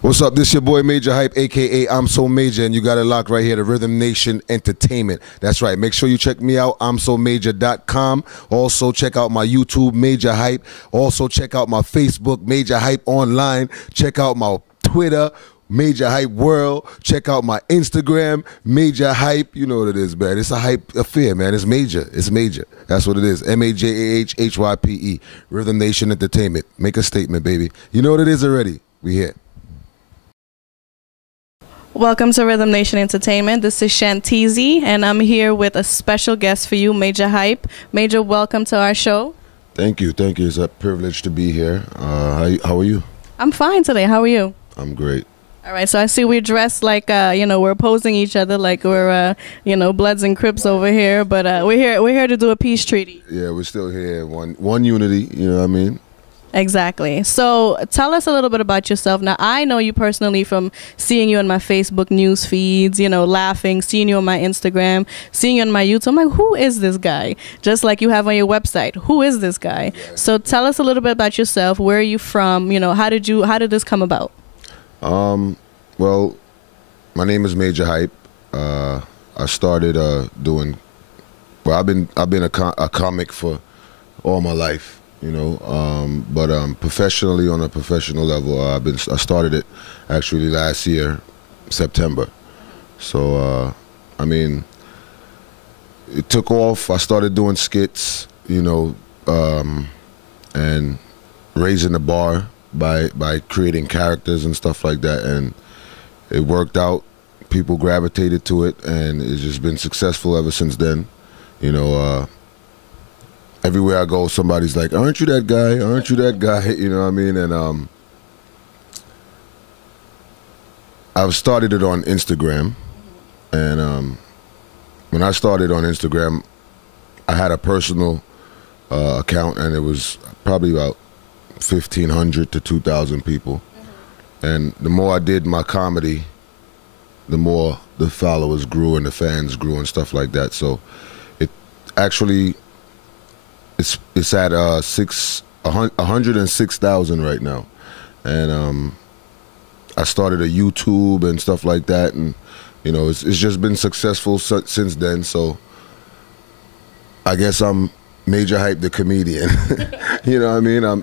What's up? This your boy Majah Hype, aka I'm So Major, and you got it locked right here to Rhythm Nation Entertainment. That's right. Make sure you check me out, I'mSoMajor.com. Also check out my YouTube, Majah Hype. Also check out my Facebook, Majah Hype Online. Check out my Twitter, Majah Hype World. Check out my Instagram, Majah Hype. You know what it is, man. It's a hype affair, man. It's major. It's major. That's what it is. MAJAHHYPE. Rhythm Nation Entertainment. Make a statement, baby. You know what it is already. We here. Welcome to Rhythm Nation Entertainment. This is Chanteezy, and I'm here with a special guest for you, Majah Hype. Majah, welcome to our show. Thank you. Thank you. It's a privilege to be here. How are you? I'm fine today. How are you? I'm great. All right, so I see we're dressed like, we're opposing each other like we're, Bloods and Crips over here, but we're here to do a peace treaty. Yeah, we're still here. One unity, you know what I mean? Exactly. So tell us a little bit about yourself. Now, I know you personally from seeing you on my Facebook news feeds, laughing, seeing you on my Instagram, seeing you on my YouTube. I'm like, who is this guy? Just like you have on your website. Who is this guy? Yeah. So tell us a little bit about yourself. Where are you from? How did this come about? Well, my name is Majah Hype. I started I've been a comic for all my life. But professionally, on a professional level, I started it actually last year, September. So it took off. I started doing skits, and raising the bar by creating characters and stuff like that, and it worked out. People gravitated to it, and it's just been successful ever since then. Everywhere I go, somebody's like, aren't you that guy? Aren't you that guy? You know what I mean? And I've started it on Instagram. And when I started on Instagram, I had a personal account, and it was probably about 1,500 to 2,000 people. And the more I did my comedy, the more the followers grew and the fans grew and stuff like that. So it actually... It's at 106,000 right now, and I started a YouTube and stuff like that, and it's just been successful since then. So I guess I'm Majah Hype the comedian. You know what I mean? I'm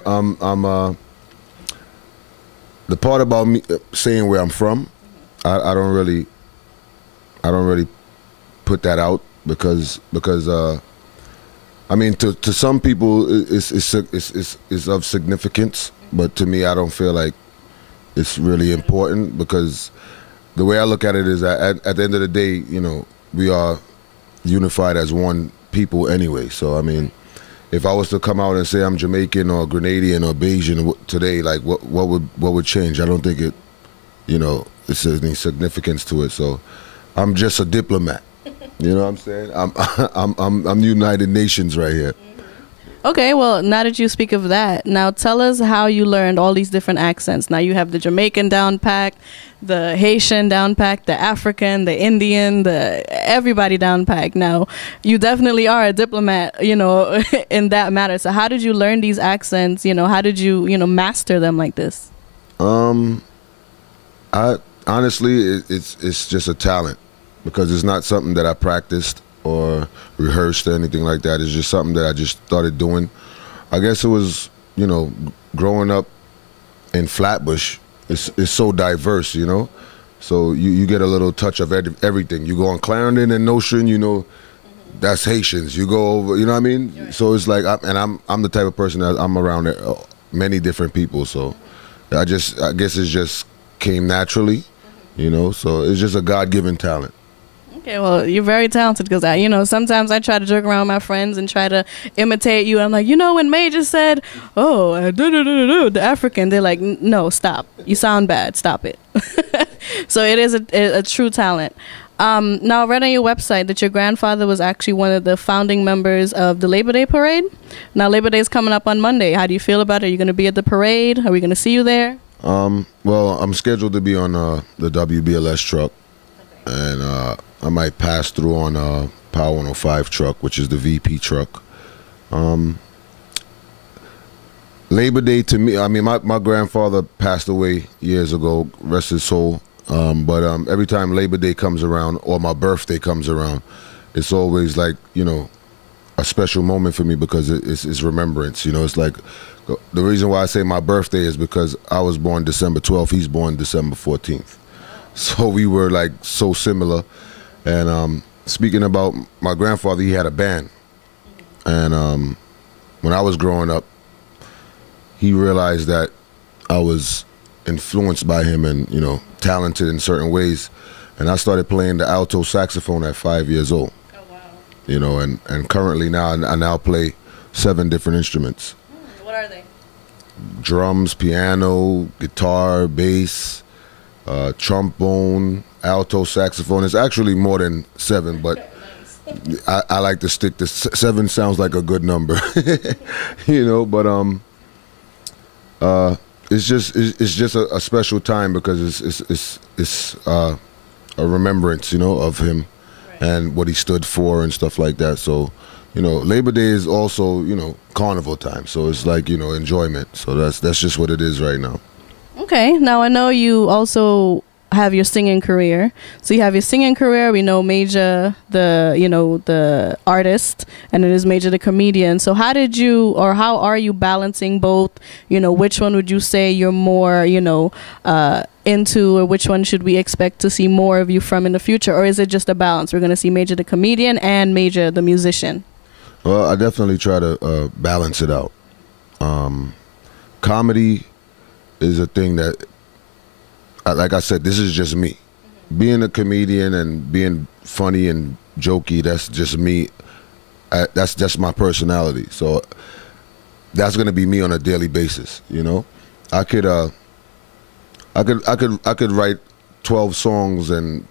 the part about me saying where I'm from, I don't really put that out because. To some people, it's of significance, but to me, I don't feel like it's really important, because the way I look at it is that at the end of the day, we are unified as one people anyway. So, if I was to come out and say I'm Jamaican or Grenadian or Bayesian today, like what would change? I don't think it's any significance to it. So, I'm just a diplomat. You know what I'm saying? I'm United Nations right here. Okay, well, now that you speak of that, now tell us how you learned all these different accents. Now you have the Jamaican down pat, the Haitian down pat, the African, the Indian, the everybody down pat. Now, you definitely are a diplomat, in that matter. So how did you learn these accents? How did you, master them like this? I honestly, it's just a talent. Because it's not something that I practiced or rehearsed or anything like that. It's just something that I just started doing. I guess it was, growing up in Flatbush, it's so diverse, So you get a little touch of everything. You go on Clarendon and Notion, that's Haitians. You go over, you know what I mean? Right. So it's like, I'm the type of person that I'm around many different people. So I guess it just came naturally, So it's just a God-given talent. Okay, well, you're very talented, because sometimes I try to joke around with my friends and try to imitate you. I'm like, when Majah said, the African, they're like, no, stop. You sound bad. Stop it. So it is a true talent. Now, I read on your website that your grandfather was actually one of the founding members of the Labor Day Parade. Now, Labor Day is coming up on Monday. How do you feel about it? Are you going to be at the parade? Are we going to see you there? Well, I'm scheduled to be on the WBLS truck. And I might pass through on a Power 105 truck, which is the VP truck. Labor Day to me, I mean, my grandfather passed away years ago, rest his soul. But every time Labor Day comes around or my birthday comes around, it's always like, you know, a special moment for me because it's remembrance. You know, it's like the reason why I say my birthday is because I was born December 12th. He's born December 14th. So we were like so similar. And speaking about my grandfather, he had a band. And when I was growing up, he realized that I was influenced by him and, you know, talented in certain ways. And I started playing the alto saxophone at 5 years old. Oh, wow. You know, and currently now I now play 7 different instruments. What are they? Drums, piano, guitar, bass, trombone, alto saxophone. It's actually more than 7, but I like to stick to 7. Sounds like a good number. You know, but it's just a special time because it's a remembrance, you know, of him and what he stood for and stuff like that. So, you know, Labor Day is also, you know, carnival time. So it's like, you know, enjoyment. So that's just what it is right now. Okay. Now I know you also have your singing career. So you have your singing career. We know Majah, the artist, and it is Majah, the comedian. So how are you balancing both? You know, which one would you say you're more, you know, into, or which one should we expect to see more of you from in the future? Or is it just a balance? We're going to see Majah, the comedian, and Majah, the musician. Well, I definitely try to balance it out. Comedy is a thing that, like I said, this is just me. Being a comedian and being funny and jokey, that's just me. That's just my personality. So that's gonna be me on a daily basis. You know, I could write 12 songs and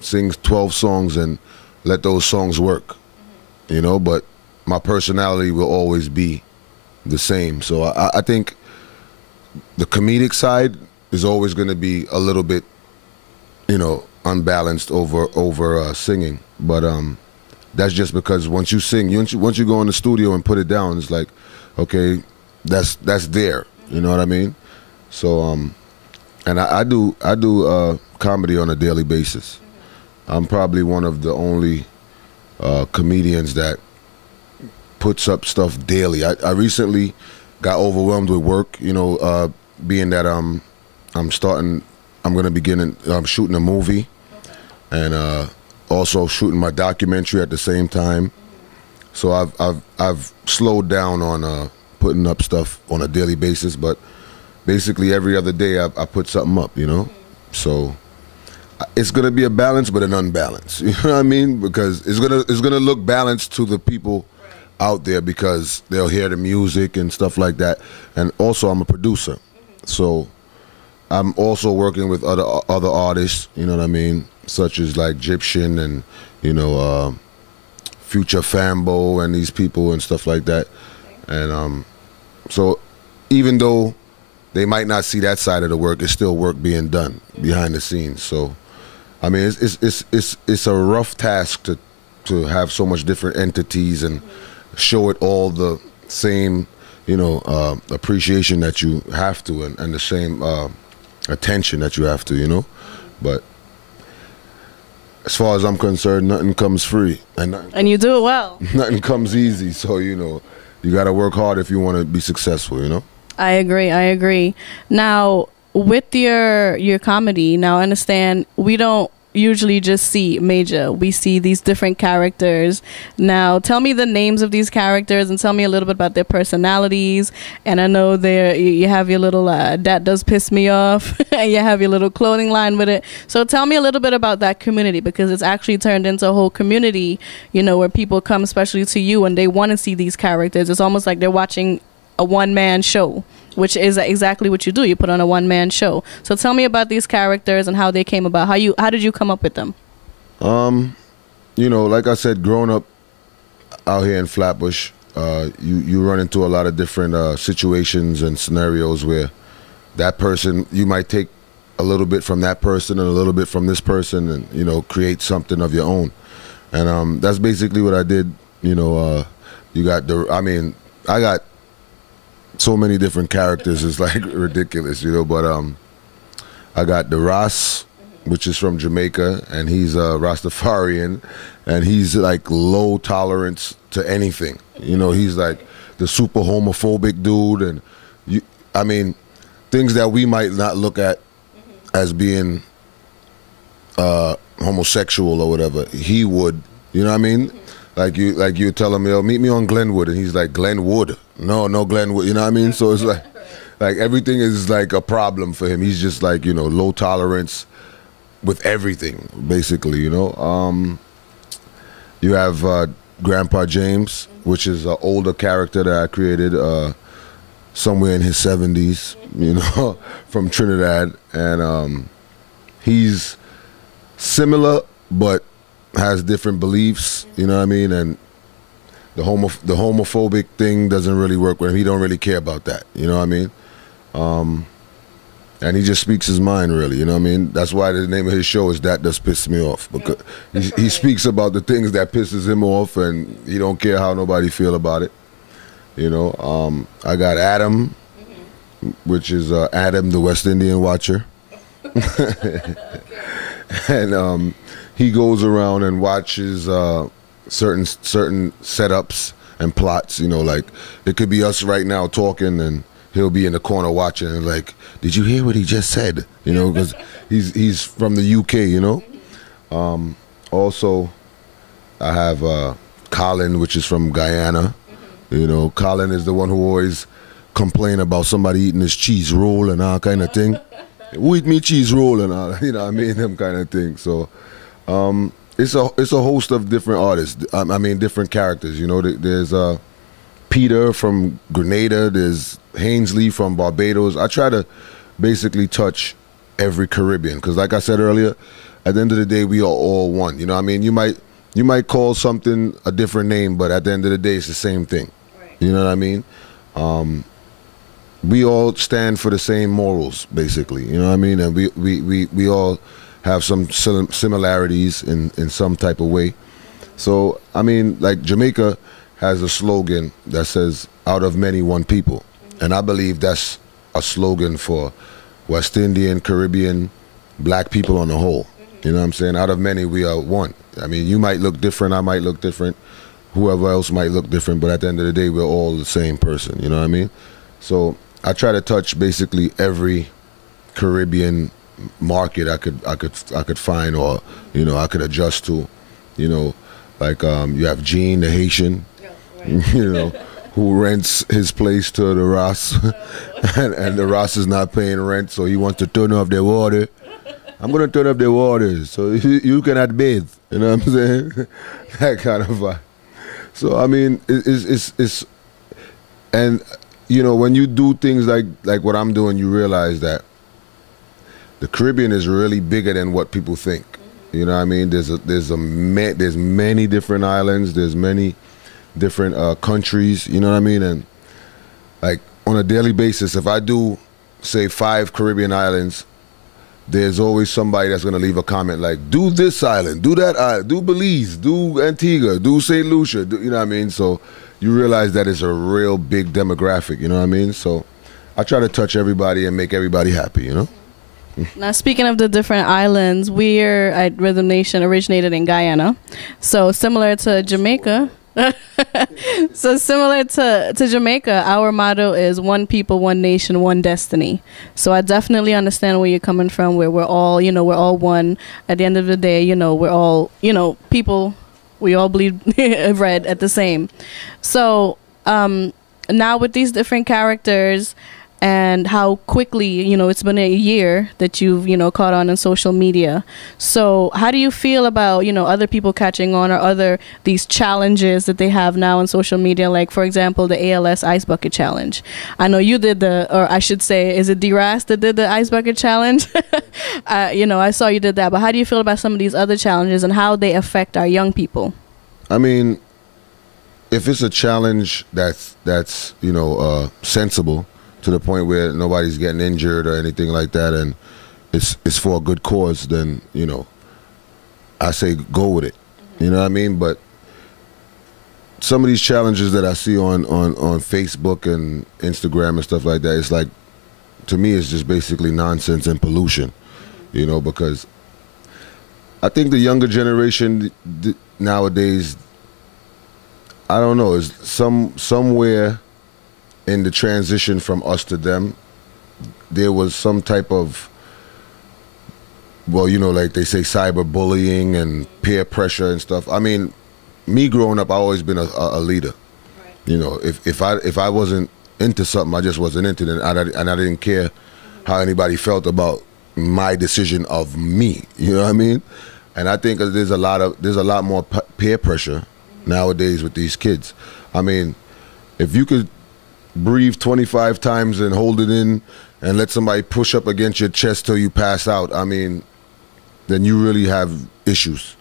sing 12 songs and let those songs work. You know, but my personality will always be the same. So I think the comedic side is always going to be a little bit, you know, unbalanced over singing. But that's just because once you sing, once you go in the studio and put it down, it's like, okay, that's there. You know what I mean? So and I do comedy on a daily basis. I'm probably one of the only comedians that puts up stuff daily. I recently got overwhelmed with work. You know, being that I'm going to begin shooting a movie, and also shooting my documentary at the same time. So I've slowed down on putting up stuff on a daily basis, but basically every other day I put something up, you know. So it's gonna be a balance, but an unbalance. You know what I mean? Because it's gonna look balanced to the people out there because they'll hear the music and stuff like that. And also I'm a producer, so I'm also working with other artists. You know what I mean? Such as like Egyptian and, you know, Future Fambo and these people and stuff like that. And so even though they might not see that side of the work, it's still work being done behind the scenes. So I mean, it's a rough task to have so much different entities and show it all the same, you know, appreciation that you have to, and the same attention that you have to, you know. But as far as I'm concerned, nothing comes free, and you do it well. Nothing comes easy. So, you know, you got to work hard if you want to be successful, you know. I agree. Now, with your comedy, now I understand we don't usually just see Majah. We see these different characters. Now, tell me the names of these characters and tell me a little bit about their personalities. And I know you have your little that does piss me off. And you have your little clothing line with it. So tell me a little bit about that community, because it's actually turned into a whole community, you know, where people come especially to you and they want to see these characters. It's almost like they're watching a one-man show, which is exactly what you do. You put on a one-man show. So tell me about these characters and how they came about. How did you come up with them? You know, like I said, growing up out here in Flatbush, you run into a lot of different situations and scenarios where that person, you might take a little bit from that person and a little bit from this person and, you know, create something of your own. And that's basically what I did. You know, I got so many different characters. It's like ridiculous, you know. But I got the Ras, which is from Jamaica, and he's a Rastafarian, and he's like low tolerance to anything. You know, he's like the super homophobic dude, and I mean, things that we might not look at as being homosexual or whatever, he would. You know what I mean? Like you tell him, yo, meet me on Glenwood, and he's like, Glenwood? No, Glenwood. You know what I mean? So it's like everything is like a problem for him. He's just like, you know, low tolerance with everything, basically. You know. You have Grandpa James, which is an older character that I created somewhere in his 70s, you know, from Trinidad, and he's similar but has different beliefs, you know what I mean, and the homophobic thing doesn't really work with him. He don't really care about that, you know what I mean, and he just speaks his mind, really, you know what I mean. That's why the name of his show is That Does Piss Me Off, because he speaks about the things that pisses him off, and he don't care how nobody feel about it, you know. I got Adam, which is Adam the West Indian Watcher. And he goes around and watches certain setups and plots, you know, like it could be us right now talking, and he'll be in the corner watching and like, did you hear what he just said? You know, because he's from the UK, you know. Also, I have Colin, which is from Guyana. You know, Colin is the one who always complain about somebody eating his cheese roll and all kind of thing. Who eat me cheese roll and all, you know, I mean, them kind of thing. So it's a host of different artists. I mean, different characters. You know, there's Peter from Grenada. There's Hainsley from Barbados. I try to basically touch every Caribbean because, like I said earlier, at the end of the day, we are all one. You know what I mean? You might call something a different name, but at the end of the day, it's the same thing. Right. You know what I mean? We all stand for the same morals, basically. You know what I mean? And we all have some similarities in some type of way. So, I mean, like Jamaica has a slogan that says, out of many, one people. And I believe that's a slogan for West Indian, Caribbean, black people on the whole. You know what I'm saying? Out of many, we are one. I mean, you might look different, I might look different, whoever else might look different, but at the end of the day, we're all the same person. You know what I mean? So I try to touch basically every Caribbean market I could find, or you know, I could adjust to. You know, like you have Gene, the Haitian, you know, who rents his place to the Ross, and the Ross is not paying rent, so he wants to turn off their water. I'm gonna turn up the water so you cannot bathe. You know what I'm saying? That kind of vibe. So I mean, it's and you know, when you do things like what I'm doing, you realize that the Caribbean is really bigger than what people think. You know what I mean? There's many different islands. There's many different countries. You know what I mean? And like on a daily basis, if I do say 5 Caribbean islands, there's always somebody that's going to leave a comment like, do this island, do that island, do Belize, do Antigua, do St. Lucia, you know what I mean? So you realize that it's a real big demographic, you know what I mean? So I try to touch everybody and make everybody happy, you know? Now, speaking of the different islands, we're at Rhythm Nation originated in Guyana. So similar to Jamaica. So similar to Jamaica, our motto is one people, one nation, one destiny. So I definitely understand where you're coming from, where we're all, you know, we're all one. At the end of the day, you know, we're all, you know, people, we all bleed red at the same. So now with these different characters and how quickly, you know, it's been a year that you've, you know, caught on social media. So how do you feel about, you know, other people catching on, or these challenges that they have now on social media? Like, for example, the ALS Ice Bucket Challenge. I know you did or I should say, is it D-Ras that did the Ice Bucket Challenge? You know, I saw you did that. But how do you feel about some of these other challenges and how they affect our young people? I mean, if it's a challenge that's you know, sensible, to the point where nobody's getting injured or anything like that, and it's for a good cause, then, you know, I say go with it. You know what I mean? But some of these challenges that I see on Facebook and Instagram and stuff like that, it's like, to me, it's just basically nonsense and pollution, you know, because I think the younger generation nowadays, I don't know, is somewhere in the transition from us to them, there was some type of, well, you know, like they say, cyberbullying and peer pressure and stuff. I mean, me growing up, I always been a leader. Right. You know, if I wasn't into something, I just wasn't into it, and I didn't care how anybody felt about my decision of me. You know what I mean? And I think there's a lot more peer pressure nowadays with these kids. I mean, if you could breathe 25 times and hold it in and let somebody push up against your chest till you pass out, I mean, then you really have issues.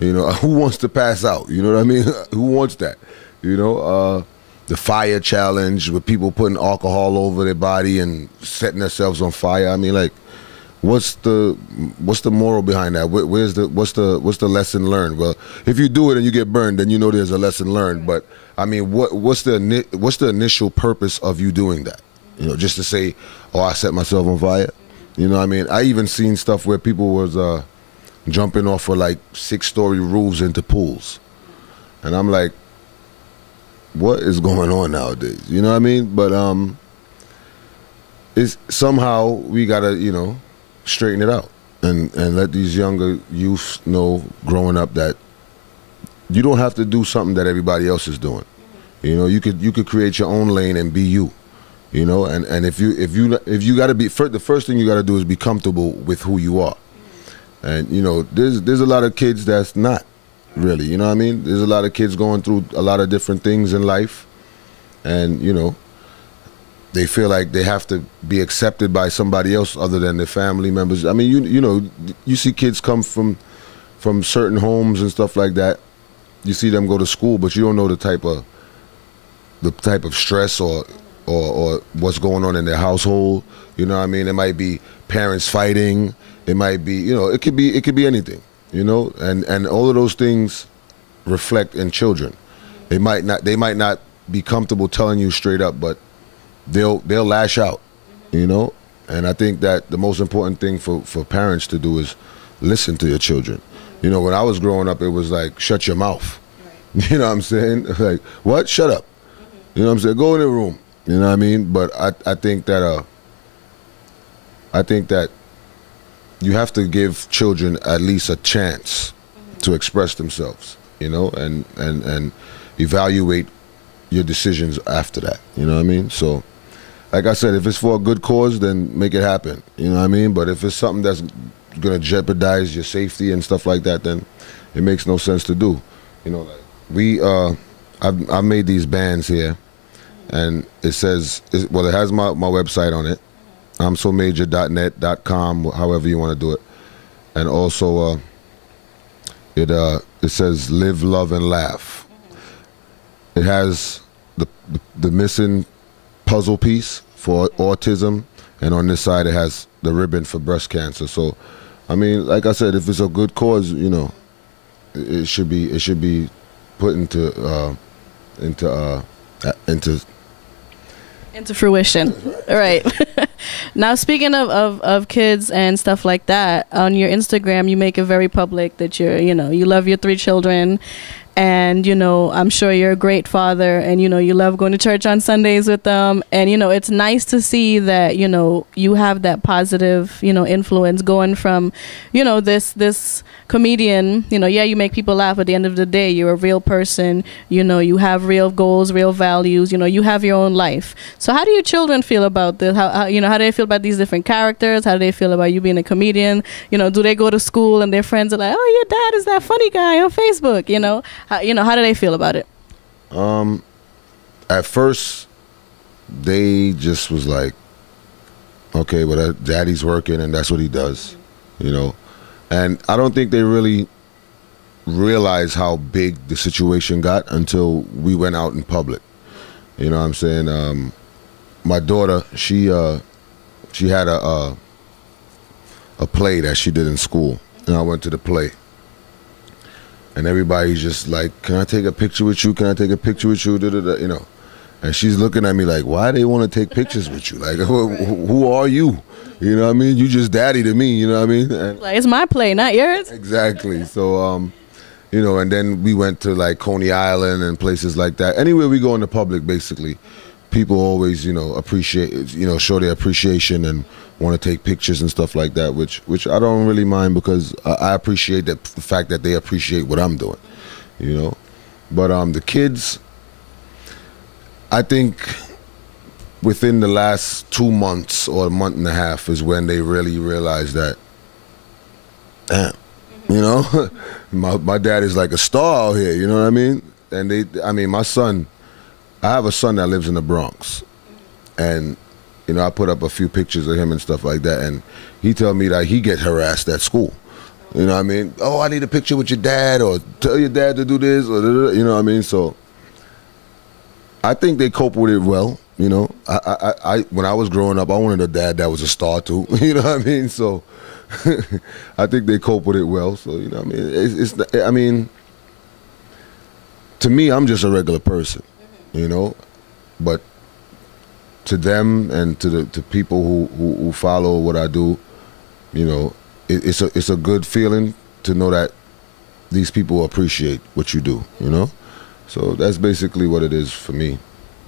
You know, who wants to pass out? You know what I mean? Who wants that? You know, the fire challenge with people putting alcohol over their body and setting themselves on fire. I mean, like, what's the moral behind that? What's the lesson learned? Well, if you do it and you get burned, then you know there's a lesson learned. But I mean, what's the initial purpose of you doing that? You know, just to say, oh, I set myself on fire. You know what I mean? I even seen stuff where people was jumping off of like 6-story roofs into pools. And I'm like, what is going on nowadays? You know what I mean? But it's somehow we gotta, you know, straighten it out and let these younger youths know growing up that you don't have to do something that everybody else is doing. You know, you could create your own lane and be you. You know, and if you got to be, the first thing you got to do is be comfortable with who you are. And you know, there's a lot of kids that's not really, you know what I mean? There's a lot of kids going through a lot of different things in life, and you know, they feel like they have to be accepted by somebody else other than their family members. I mean, you know, you see kids come from certain homes and stuff like that. You see them go to school, but you don't know the type of stress or what's going on in their household. You know what I mean? It might be parents fighting. It might be, you know, it could be anything, you know, and all of those things reflect in children. They might not be comfortable telling you straight up, but they'll lash out, you know. And I think that the most important thing for parents to do is listen to your children. You know, when I was growing up, it was like, shut your mouth. Right. You know what I'm saying? Like, what? Shut up. You know what I'm saying? Go in the room. You know what I mean? But I think that you have to give children at least a chance to express themselves, you know, and evaluate your decisions after that. You know what I mean? So, like I said, if it's for a good cause, then make it happen. You know what I mean? But if it's something that's gonna jeopardize your safety and stuff like that, then it makes no sense to do. You know, like I've made these bands here. And it says, well, it has my website on it, imsomajor.net.com, however you want to do it. And also, it says live, love, and laugh. It has the missing puzzle piece for autism, and on this side it has the ribbon for breast cancer. So, I mean, like I said, if it's a good cause, you know, it should be put into fruition. Right. Now, speaking of kids and stuff like that, on your Instagram, you make it very public that you love your 3 children, and, you know, I'm sure you're a great father, and, you know, you love going to church on Sundays with them. And, you know, it's nice to see that, you know, you have that positive, you know, influence going from, you know, this comedian, you know, yeah, you make people laugh. At the end of the day, you're a real person. You know, you have real goals, real values. You know, you have your own life. So how do your children feel about this? How do they feel about these different characters? How do they feel about you being a comedian? You know, do they go to school and their friends are like, oh, your dad is that funny guy on Facebook? You know, how do they feel about it? At first, they just was like, okay, well, daddy's working and that's what he does, you know. And I don't think they really realized how big the situation got until we went out in public. You know what I'm saying? My daughter, she had a play that she did in school, and I went to the play. and everybody's just like, can I take a picture with you? Can I take a picture with you? Da, da, da, you know. And she's looking at me like, why they want to take pictures with you? Like, who are you? You know what I mean? You just daddy to me, you know what I mean? And Like, it's my play, not yours. exactly. So, you know, and then we went to like Coney Island and places like that. Anywhere we go in the public, basically, people always, you know, appreciate, you know, show their appreciation and want to take pictures and stuff like that, which I don't really mind, because I appreciate the fact that they appreciate what I'm doing, you know. But the kids, I think within the last 2 months or a month and a half is when they really realized that, damn, you know, my dad is like a star out here, you know what I mean? And I mean, my son, I have a son that lives in the Bronx, and, you know, I put up a few pictures of him and stuff like that, and he tell me that he get harassed at school. You know what I mean? Oh, I need a picture with your dad, or tell your dad to do this, or you know what I mean? So I think they cope with it well. You know, I when I was growing up, I wanted a dad that was a star too. You know what I mean? So I think they cope with it well. So, you know what I mean? I mean, to me, I'm just a regular person, you know, but to them and to people who follow what I do, you know, it's a good feeling to know that these people appreciate what you do, you know? So that's basically what it is for me.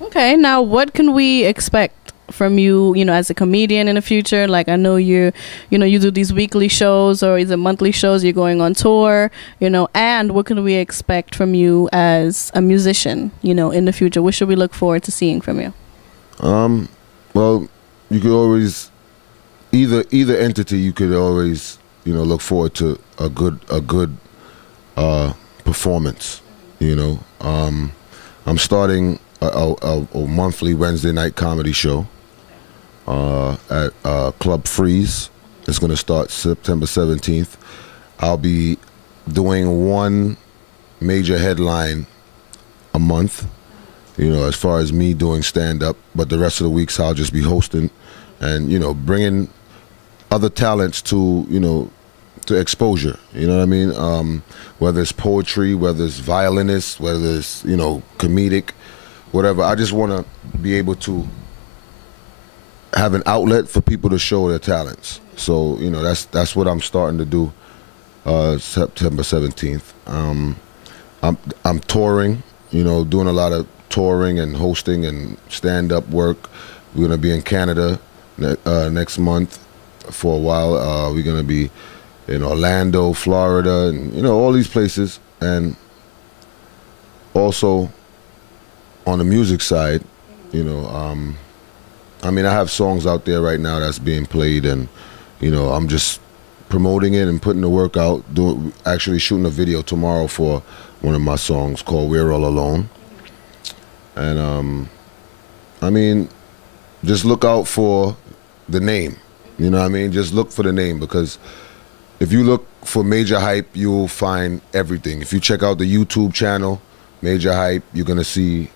Okay, now what can we expect from you, you know, as a comedian in the future? Like, I know you do these weekly shows, or is it monthly shows? You're going on tour, you know, and what can we expect from you as a musician, you know, in the future? What should we look forward to seeing from you? Well, you could always, either entity, you could always, you know, look forward to a good performance, you know. I'm starting a monthly Wednesday night comedy show at Club Freeze. It's going to start September 17th. I'll be doing one major headline a month, you know, as far as me doing stand-up, but the rest of the weeks I'll just be hosting and, you know, bringing other talents to, you know, to exposure, you know what I mean? Whether it's poetry, whether it's violinists, whether it's, you know, comedic, whatever. I just want to be able to have an outlet for people to show their talents. So, you know, that's what I'm starting to do September 17th. I'm touring, you know, doing a lot of touring and hosting and stand-up work. We're going to be in Canada next month for a while. We're going to be in Orlando, Florida, and, you know, all these places. And also on the music side, you know, I mean, I have songs out there right now that's being played, and, you know, I'm just promoting it and putting the work out, actually shooting a video tomorrow for one of my songs called We're All Alone. And I mean, just look out for the name, you know what I mean? Just look for the name, because if you look for Majah Hype, you'll find everything. If you check out the YouTube channel, Majah Hype, you're gonna see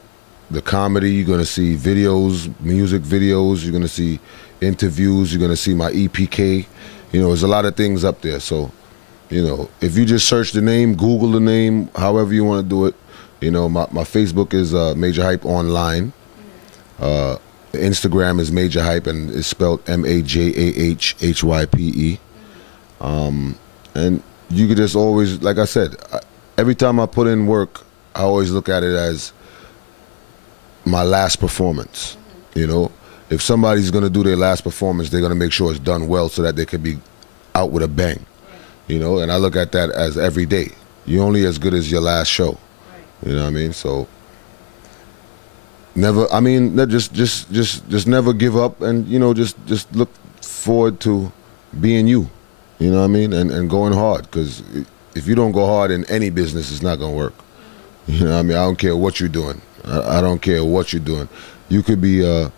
the comedy, you're gonna see videos, music videos, you're gonna see interviews, you're gonna see my EPK. You know, there's a lot of things up there. So, you know, if you just search the name, Google the name, however you wanna do it. You know, my Facebook is Majah Hype Online. Instagram is Majah Hype, and it's spelled MAJAHHYPE. And you could just always, like I said, every time I put in work, I always look at it as my last performance. You know, if somebody's gonna do their last performance, they're gonna make sure it's done well so that they could be out with a bang. You know, and I look at that as every day. You're only as good as your last show. You know what I mean? So never, I mean, just never give up, and, you know, just look forward to being you. You know what I mean? And going hard, because if you don't go hard in any business, it's not gonna work. You know what I mean? I don't care what you're doing. I don't care what you're doing. You could be a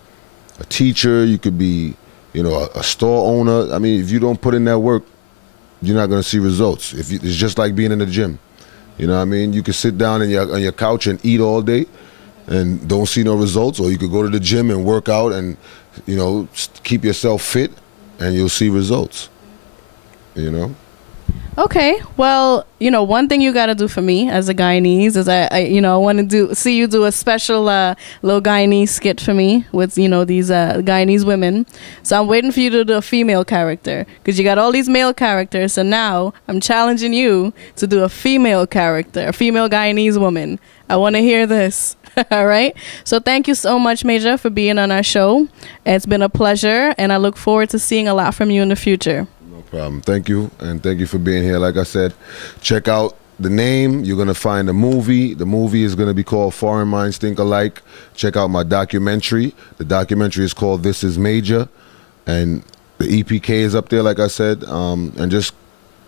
teacher, you could be, you know, a store owner. I mean, if you don't put in that work, you're not gonna see results. It's just like being in the gym. You know what I mean? You could sit down on your couch and eat all day and don't see no results, or you could go to the gym and work out and, you know, keep yourself fit, and you'll see results. You know? Okay, well, one thing you got to do for me as a Guyanese is I want to see you do a special little Guyanese skit for me with, these Guyanese women. So I'm waiting for you to do a female character because you got all these male characters. So now I'm challenging you to do a female character, a female Guyanese woman. I want to hear this. All right. So thank you so much, Majah, for being on our show. It's been a pleasure, and I look forward to seeing a lot from you in the future. Problem. Thank you, and thank you for being here. Like I said, check out the name. You're going to find a movie. The movie is going to be called Foreign Minds Think Alike. Check out my documentary. The documentary is called This Is Majah, and the EPK is up there, like I said, and just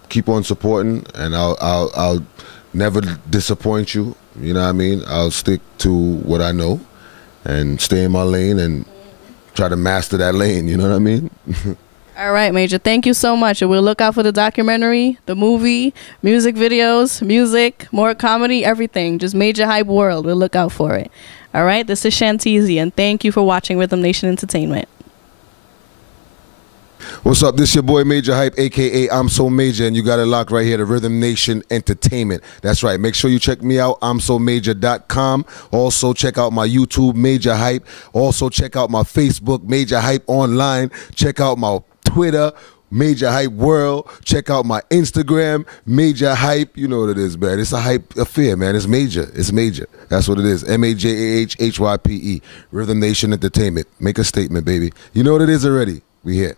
keep on supporting, and I'll never disappoint you. You know what I mean? I'll stick to what I know and stay in my lane and try to master that lane. You know what I mean? All right, Majah. Thank you so much. And we'll look out for the documentary, the movie, music videos, music, more comedy, everything. Just Majah Hype World. We'll look out for it. All right. This is Chanteezy, and thank you for watching Rhythm Nation Entertainment. What's up? This your boy Majah Hype, a.k.a. I'm So Majah, and you got it locked right here to Rhythm Nation Entertainment. That's right. Make sure you check me out, I'mSoMajah.com. Also, check out my YouTube, Majah Hype. Also, check out my Facebook, Majah Hype Online. Check out my Twitter, Majah Hype World. Check out my Instagram, Majah Hype. You know what it is, man. It's a hype affair, man. It's major. It's major. That's what it is. MAJAHHYPE. Rhythm Nation Entertainment. Make a statement, baby. You know what it is already. We here.